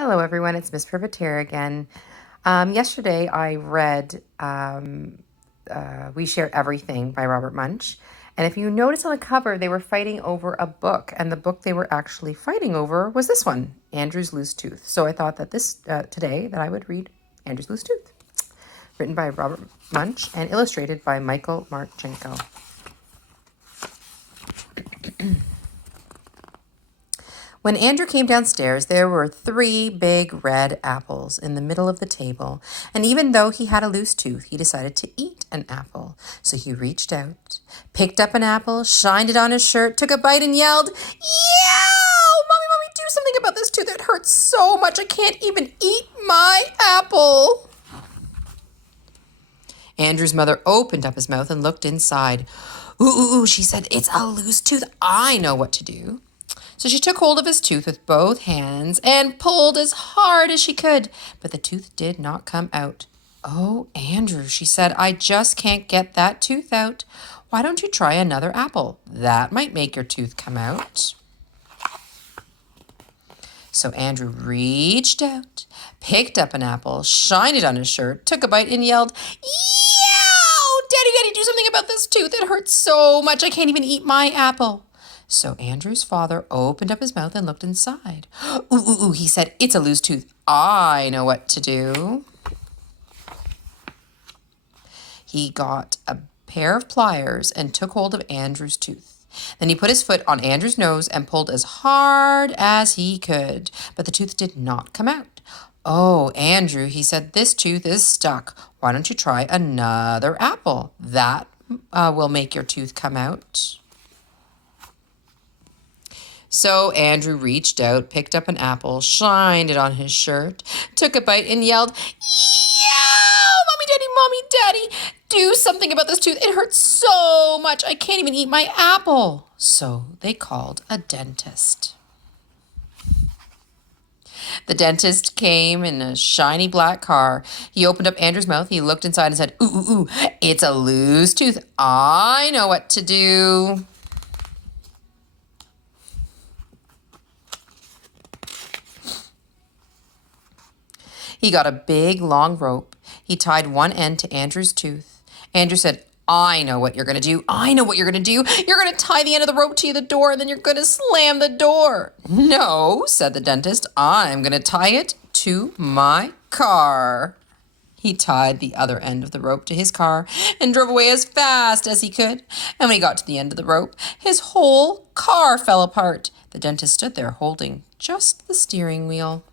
Hello, everyone. It's Miss Privateer again. Yesterday, I read We Share Everything by Robert Munsch. And if you notice on the cover, they were fighting over a book. And the book they were actually fighting over was this one, Andrew's Loose Tooth. So I thought that today that I would read Andrew's Loose Tooth, written by Robert Munsch and illustrated by Michael Marchenko. When Andrew came downstairs, there were 3 big red apples in the middle of the table, and even though he had a loose tooth, he decided to eat an apple. So he reached out, picked up an apple, shined it on his shirt, took a bite, and yelled, "Yow! Mommy, do something about this tooth. It hurts so much I can't even eat my apple." Andrew's mother opened up his mouth and looked inside. Ooh, she said, "It's a loose tooth. I know what to do." So she took hold of his tooth with both hands and pulled as hard as she could, but the tooth did not come out. "Oh, Andrew," she said, "I just can't get that tooth out. Why don't you try another apple? That might make your tooth come out." So Andrew reached out, picked up an apple, shined it on his shirt, took a bite, and yelled, "Yow! Daddy, do something about this tooth. It hurts so much I can't even eat my apple." So Andrew's father opened up his mouth and looked inside. Ooh, he said, "It's a loose tooth. I know what to do." He got a pair of pliers and took hold of Andrew's tooth. Then he put his foot on Andrew's nose and pulled as hard as he could, but the tooth did not come out. "Oh, Andrew," he said, "this tooth is stuck. Why don't you try another apple? That will make your tooth come out." So Andrew reached out, picked up an apple, shined it on his shirt, took a bite, and yelled, "Yow! Mommy, Daddy, do something about this tooth. It hurts so much I can't even eat my apple." So they called a dentist. The dentist came in a shiny black car. He opened up Andrew's mouth. He looked inside and said, Ooh, it's a loose tooth. I know what to do." He got a big, long rope. He tied one end to Andrew's tooth. Andrew said, "I know what you're going to do. I know what you're going to do. You're going to tie the end of the rope to the door, and then you're going to slam the door." "No," said the dentist. "I'm going to tie it to my car." He tied the other end of the rope to his car and drove away as fast as he could. And when he got to the end of the rope, his whole car fell apart. The dentist stood there holding just the steering wheel.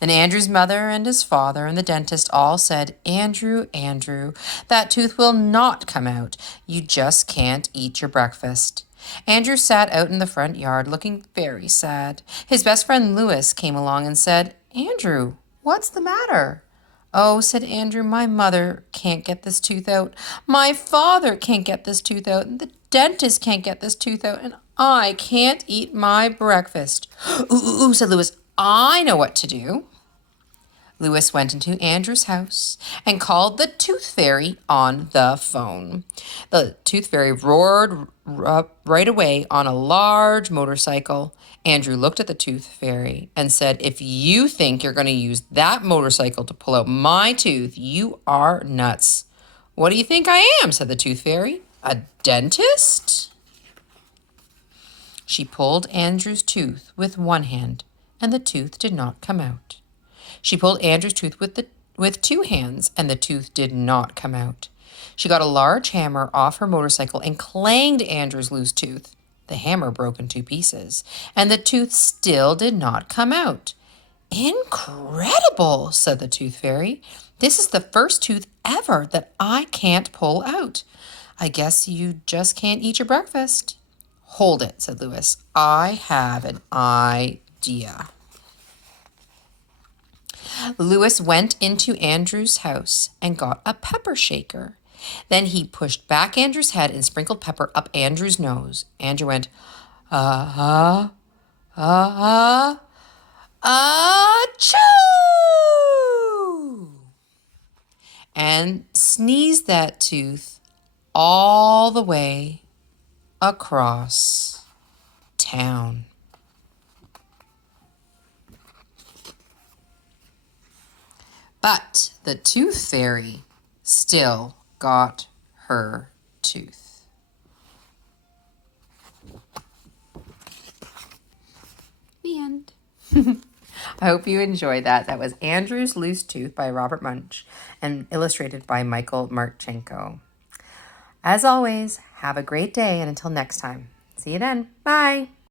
Then Andrew's mother and his father and the dentist all said, Andrew, that tooth will not come out. You just can't eat your breakfast." Andrew sat out in the front yard looking very sad. His best friend Louis came along and said, "Andrew, what's the matter?" "Oh," said Andrew, "my mother can't get this tooth out. My father can't get this tooth out. And the dentist can't get this tooth out. And I can't eat my breakfast." Ooh, said Louis. "I know what to do." Louis went into Andrew's house and called the Tooth Fairy on the phone. The Tooth Fairy roared right away on a large motorcycle. Andrew looked at the Tooth Fairy and said, "If you think you're going to use that motorcycle to pull out my tooth, you are nuts." "What do you think I am?" said the Tooth Fairy. "A dentist?" She pulled Andrew's tooth with one hand, and the tooth did not come out. She pulled Andrew's tooth with 2 hands, and the tooth did not come out. She got a large hammer off her motorcycle and clanged Andrew's loose tooth. The hammer broke in 2 pieces, and the tooth still did not come out. "Incredible," said the Tooth Fairy. "This is the first tooth ever that I can't pull out. I guess you just can't eat your breakfast." "Hold it," said Louis. "I have an idea." Louis went into Andrew's house and got a pepper shaker. Then he pushed back Andrew's head and sprinkled pepper up Andrew's nose. Andrew went, "Ah, ah, achoo!" and sneezed that tooth all the way across town. But the Tooth Fairy still got her tooth. The end. I hope you enjoyed that. That was Andrew's Loose Tooth by Robert Munsch and illustrated by Michael Marchenko. As always, have a great day, and until next time, see you then. Bye.